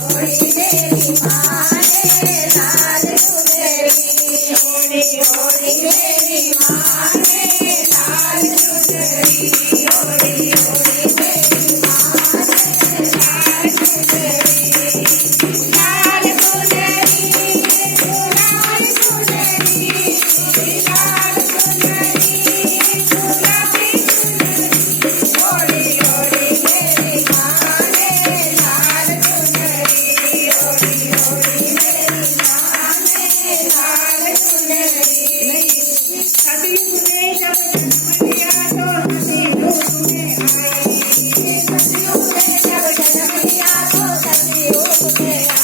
હોળી દેવી માને લાલ ચુનરી હોળી દેવી માને લાલ ચુનરી હોળી દેવી માને લાલ ચુનરી લાલ ચુનરી લાલ ચુનરી લાલ ચુનરી ગુલાબી ચુનરી હોળી હોળી દેવી માને લાલ ચુનરી હોળી હોળી દેવી માને લાલ ચુનરી સદીઓ ને જબ જન્મ लिया तो सदियों तुम्हें आई सदियों ने जब जन्म लिया तो सदियों तुम्हें